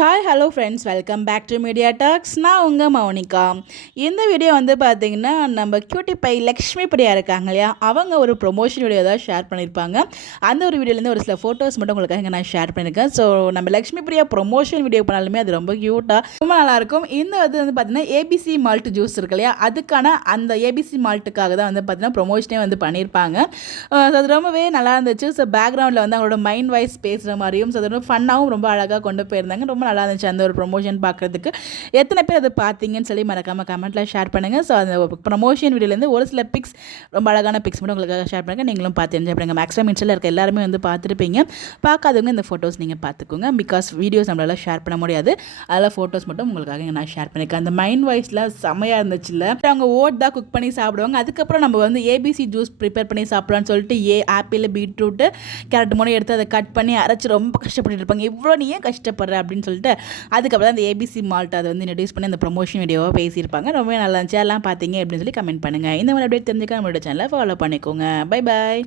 Hi hello friends, welcome back to Media Talks. நான் உங்கள் மௌனிகா. இந்த வீடியோ வந்து பார்த்தீங்கன்னா, நம்ம கியூட்டி பை லக்ஷ்மி பிரியா இருக்காங்க இல்லையா, அவங்க ஒரு ப்ரொமோஷன் வீடியோ தான் ஷேர் பண்ணியிருப்பாங்க. அந்த ஒரு வீடியோலேருந்து ஒரு சில ஃபோட்டோஸ் மட்டும் உங்களுக்காக நான் ஷேர் பண்ணியிருக்கேன். ஸோ நம்ம லக்ஷ்மி பிரியா ப்ரொமோஷன் வீடியோ பண்ணாலுமே அது ரொம்ப க்யூட்டாக ரொம்ப நல்லாயிருக்கும். இந்த இது வந்து பார்த்தீங்கன்னா ஏபிசி மால்ட் ஜூஸ் இருக்கு இல்லையா, அதுக்கான அந்த ஏபிசி மால்ட்டுக்காக தான் வந்து பார்த்தீங்கன்னா ப்ரொமோஷனே வந்து பண்ணியிருப்பாங்க. அது ரொம்பவே நல்லா இருந்துச்சு. ஸோ பேக்ரவுண்டில் வந்து அவங்களோட மைண்ட் வாய்ஸ் பேசுகிற மாதிரியும், ஸோ அது ரொம்ப ஃபன்னாகவும் ரொம்ப அழகாக கொண்டு போயிருந்தாங்க. ரொம்ப நல்லா இருந்துச்சு அந்த ஒரு ப்ரொமோஷன் பார்க்குறதுக்கு. எத்தனை பேர் அதை பார்த்தீங்கன்னு சொல்லி மறக்காமல் கமெண்ட்டில் ஷேர் பண்ணுங்கள். ஸோ அந்த ப்ரொமோஷன் வீடியோலேருந்து ஒரு சில பிக்ஸ், ரொம்ப அழகான பிக்ஸ் மட்டும் உங்களுக்காக ஷேர் பண்ணுங்கள். நீங்களும் பார்த்து என்ஜாய் பண்ணுங்கள். மேக்ஸிமம் இன்ஸ்டாவில் இருக்க எல்லாருமே வந்து பார்த்துருப்பீங்க. பார்க்காதவங்க இந்த ஃபோட்டோஸ் நீங்கள் பார்த்துக்கோங்க. பிகாஸ் வீடியோஸ் நம்மளால் ஷேர் பண்ண முடியாது. அதில் ஃபோட்டோஸ் மட்டும் உங்களுக்காக நான் ஷேர் பண்ணியிருக்கேன். அந்த மைண்ட் வாய்ஸில் செம்மையாக இருந்துச்சுல்ல. அவங்க ஓட் தான் குக் பண்ணி சாப்பிடுவாங்க. அதுக்கப்புறம் நம்ம வந்து ஏபிசி ஜூஸ் ப்ரிப்பேர் பண்ணி சாப்பிடலான்னு சொல்லிட்டு ஆப்பிள், பீட்ரூட்டு, கேரட் மூணு எடுத்து அதை கட் பண்ணி அரைச்சி ரொம்ப கஷ்டப்பட்டு இருப்பாங்க. இவ்வளோ நீ ஏன் கஷ்டப்படுற அப்படின்னு சொல்லிட்டு அதுக்கப்புறம் தான் அந்த ஏபிசி மால்ட் அதை வந்து இன்ட்ரடியூஸ் பண்ணி அந்த ப்ரொமோஷன் வீடியோவாக பேசியிருப்பாங்க. ரொம்ப நல்லா இருந்துச்சு. எல்லாம் பார்த்தீங்க அப்படின்னு சொல்லி கமெண்ட் பண்ணுங்கள். இந்த மாதிரி அப்படியே தெரிஞ்சுக்க நம்மளோட சேனலை ஃபாலோ பண்ணிக்கோங்க. Bye bye.